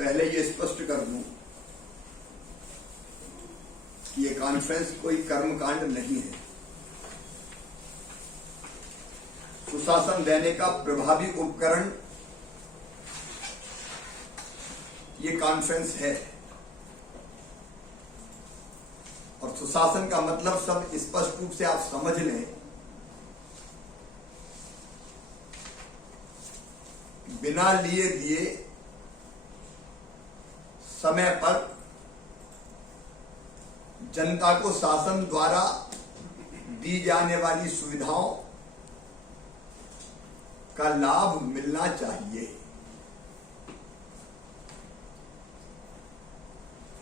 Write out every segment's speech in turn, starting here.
पहले ये स्पष्ट कर दूं कि ये कॉन्फ्रेंस कोई कर्मकांड नहीं है। सुशासन देने का प्रभावी उपकरण ये कॉन्फ्रेंस है। और सुशासन का मतलब सब स्पष्ट रूप से आप समझ लें, बिना लिए दिए समय पर जनता को शासन द्वारा दी जाने वाली सुविधाओं का लाभ मिलना चाहिए।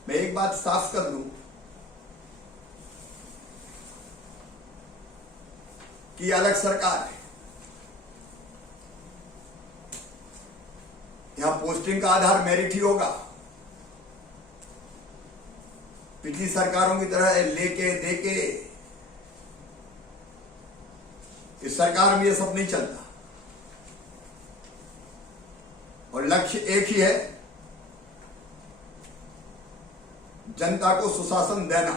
मैं एक बात साफ कर दूं कि अलग सरकार है, यहां पोस्टिंग का आधार मेरिट ही होगा। पिछली सरकारों की तरह लेके देके इस सरकार में ये सब नहीं चलता। और लक्ष्य एक ही है, जनता को सुशासन देना।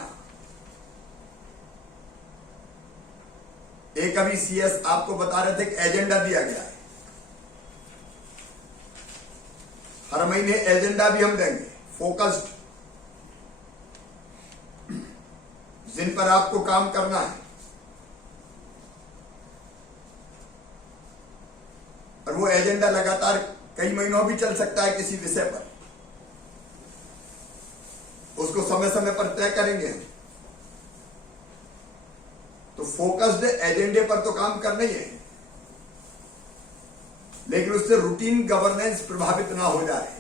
एक अभी सीएस आपको बता रहे थे कि एजेंडा दिया गया है, हर महीने एजेंडा भी हम देंगे फोकस्ड, जिन पर आपको काम करना है। और वो एजेंडा लगातार कई महीनों भी चल सकता है किसी विषय पर, उसको समय समय पर तय करेंगे हम। तो फोकस्ड एजेंडे पर तो काम करना ही है, लेकिन उससे रूटीन गवर्नेंस प्रभावित ना हो जाए।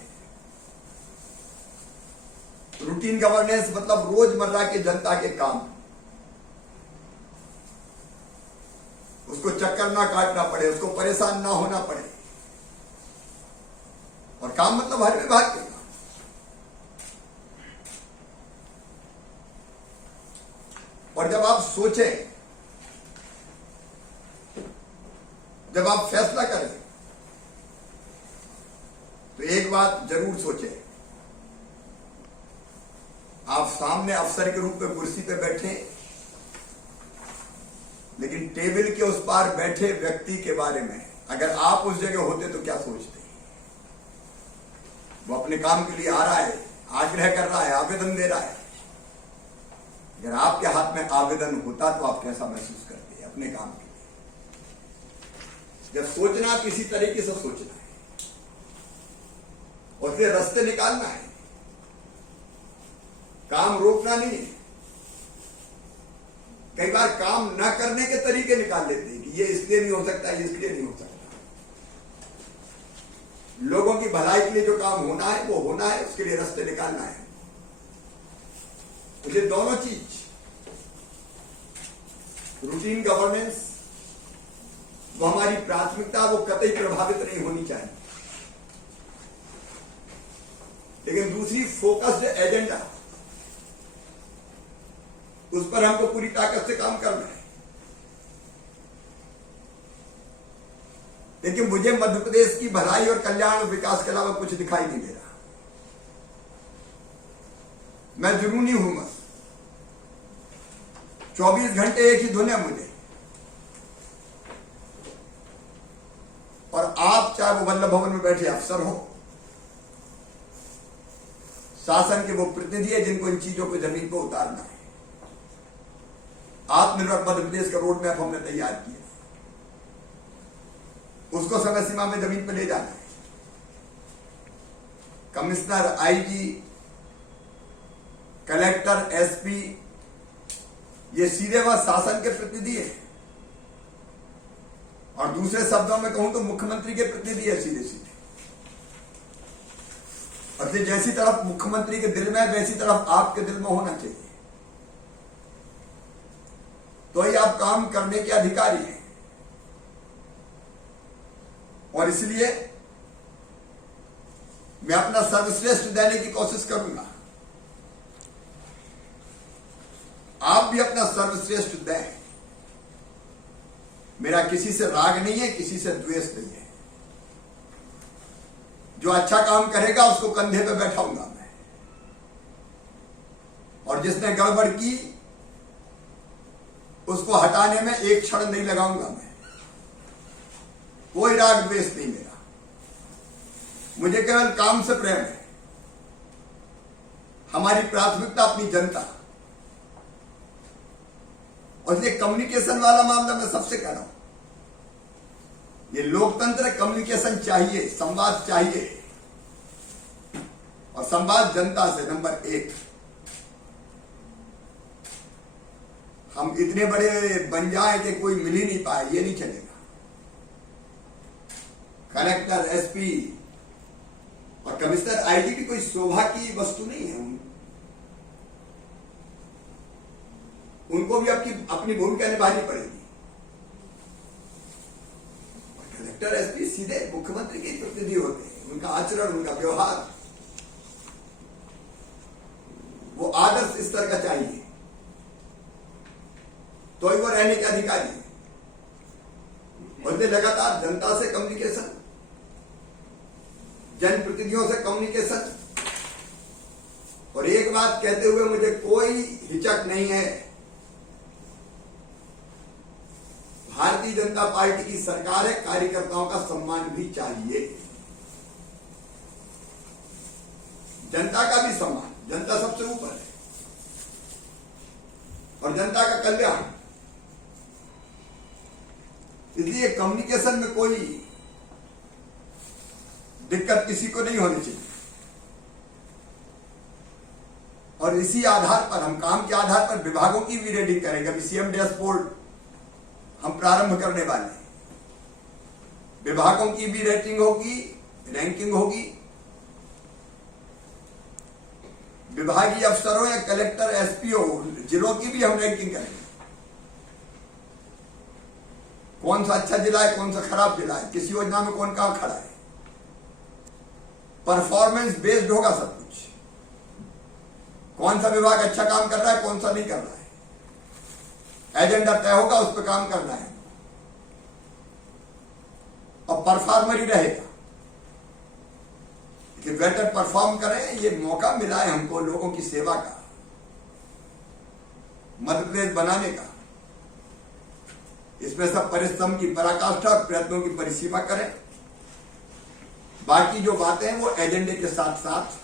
रूटीन गवर्नेंस मतलब रोजमर्रा के जनता के काम, उसको चक्कर ना काटना पड़े, उसको परेशान ना होना पड़े। और काम मतलब हर विभाग के काम। और जब आप सोचें, जब आप फैसला करें, तो एक बात जरूर सोचें, आप सामने अफसर के रूप में कुर्सी पे बैठे, लेकिन टेबल के उस पार बैठे व्यक्ति के बारे में अगर आप उस जगह होते तो क्या सोचते? वो अपने काम के लिए आ रहा है, आग्रह कर रहा है, आवेदन दे रहा है। अगर आपके हाथ में आवेदन होता तो आप कैसा महसूस करते अपने काम के लिए? जब सोचना किसी तरीके से सोचना है और फिर रास्ते निकालना है, काम रोकना नहीं है। कई बार काम न करने के तरीके निकाल लेते हैं कि ये इसलिए नहीं हो सकता, ये इसलिए नहीं हो सकता। लोगों की भलाई के लिए जो काम होना है वो होना है, उसके लिए रास्ते निकालना है। मुझे दोनों चीज, रूटीन गवर्नेंस वो हमारी प्राथमिकता, वो कतई प्रभावित नहीं होनी चाहिए। लेकिन दूसरी फोकस्ड एजेंडा, उस पर हमको पूरी ताकत से काम करना है। लेकिन मुझे मध्य प्रदेश की भलाई और कल्याण और विकास के अलावा कुछ दिखाई नहीं दे रहा। मैं जुनूनी हूं मत, 24 घंटे एक ही धुन है मुझे। और आप चाहे वो वल्लभ भवन में बैठे अफसर हो, शासन के वो प्रतिनिधि है जिनको इन चीजों को जमीन पर उतारना है। आत्मनिर्भर मध्य प्रदेश का रोड मैप हमने तैयार किया, उसको समय सीमा में जमीन पर ले जाना है। कमिश्नर, आईजी, कलेक्टर, एसपी, ये सीधे वह शासन के प्रतिनिधि है। और दूसरे शब्दों में कहूं तो मुख्यमंत्री के प्रतिनिधि है सीधे सीधे। और जैसी तरफ मुख्यमंत्री के दिल में, वैसी तरफ आपके दिल में होना चाहिए, तो ही आप काम करने के अधिकारी हैं। और इसलिए मैं अपना सर्वश्रेष्ठ देने की कोशिश करूंगा। आप भी अपना सर्वश्रेष्ठ दें। मेरा किसी से राग नहीं है, किसी से द्वेष नहीं है। जो अच्छा काम करेगा उसको कंधे पे बैठाऊंगा मैं, और जिसने गड़बड़ की उसको हटाने में एक क्षण नहीं लगाऊंगा मैं। कोई राग द्वेष नहीं मेरा, मुझे केवल काम से प्रेम है। हमारी प्राथमिकता अपनी जनता, और इसलिए कम्युनिकेशन वाला मामला मैं सबसे कह रहा हूं, ये लोकतंत्र कम्युनिकेशन चाहिए, संवाद चाहिए, और संवाद जनता से नंबर 1। हम इतने बड़े बन जाए कि कोई मिल ही नहीं पाए, ये नहीं चलेगा। कलेक्टर, एसपी और कमिश्नर, आईजी भी कोई शोभा की वस्तु नहीं है। उनको भी अपनी भूमिका निभानी पड़ेगी। और कलेक्टर, एसपी सीधे मुख्यमंत्री के प्रतिनिधि होते हैं। उनका आचरण, उनका व्यवहार वो आदर्श स्तर का चाहिए, तो ही वो रहने के अधिकारी है। और लगातार जनता से कम्युनिकेशन, जनप्रतिनिधियों से कम्युनिकेशन, और एक बात कहते हुए मुझे कोई हिचक नहीं है, भारतीय जनता पार्टी की सरकार है, कार्यकर्ताओं का सम्मान भी चाहिए, जनता का भी सम्मान। जनता सबसे ऊपर है, और जनता का कल्याण। इसलिए कम्युनिकेशन में कोई दिक्कत किसी को नहीं होनी चाहिए। और इसी आधार पर हम काम के आधार पर विभागों की भी रेटिंग करेंगे। अभी सीएम डैशबोर्ड हम प्रारंभ करने वाले हैं, विभागों की भी रेटिंग होगी, रैंकिंग होगी। विभागीय अफसरों या कलेक्टर, एसपीओ, जिलों की भी हम रैंकिंग करेंगे। कौन सा अच्छा जिला है, कौन सा खराब जिला है, किस योजना में कौन कहां खड़ा है। परफॉर्मेंस बेस्ड होगा सब कुछ। कौन सा विभाग अच्छा काम कर रहा है, कौन सा नहीं कर रहा है, एजेंडा तय होगा, उस पर काम करना है, और परफॉर्मर ही रहेगा कि बेटर परफॉर्म करें। ये मौका मिला है हमको लोगों की सेवा का, मध्य प्रदेश बनाने का। इसमें सब परिश्रम की पराकाष्ठा और प्रयत्नों की परिसीमा करें। बाकी जो बातें हैं वो एजेंडे के साथ साथ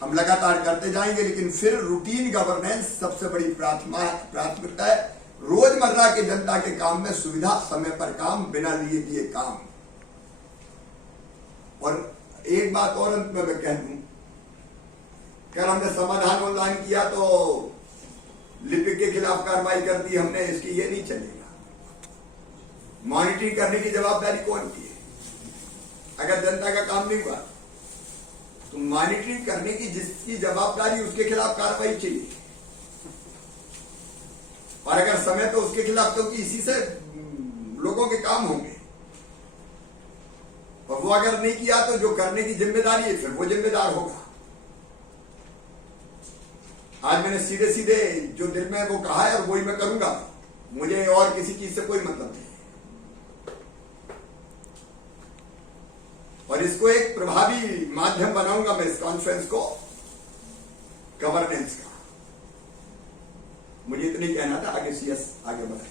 हम लगातार करते जाएंगे, लेकिन फिर रूटीन गवर्नेंस सबसे बड़ी प्राथमिकता है। रोजमर्रा के जनता के काम में सुविधा, समय पर काम, बिना लिए दिए काम। और एक बात और अंत में मैं कह दूं, कल हमने समाधान ऑनलाइन किया तो लिपिक के खिलाफ कार्रवाई कर दी हमने, इसकी ये नहीं चलेगा। मॉनिटरिंग करने की जवाबदारी कौन की है? अगर जनता का काम नहीं हुआ तो मॉनिटरिंग करने की जिसकी जवाबदारी, उसके खिलाफ कार्रवाई चाहिए। और अगर समय तो उसके खिलाफ, क्योंकि इसी से लोगों के काम होंगे, और वो अगर नहीं किया तो जो करने की जिम्मेदारी है फिर वो जिम्मेदार होगा। आज मैंने सीधे सीधे जो दिल में वो कहा है और वही मैं करूंगा। मुझे और किसी चीज से कोई मतलब नहीं। और इसको एक प्रभावी माध्यम बनाऊंगा मैं, इस कॉन्फ्रेंस को, गवर्नेंस का। मुझे इतनी कहना था। आगे सीएस आगे बढ़े।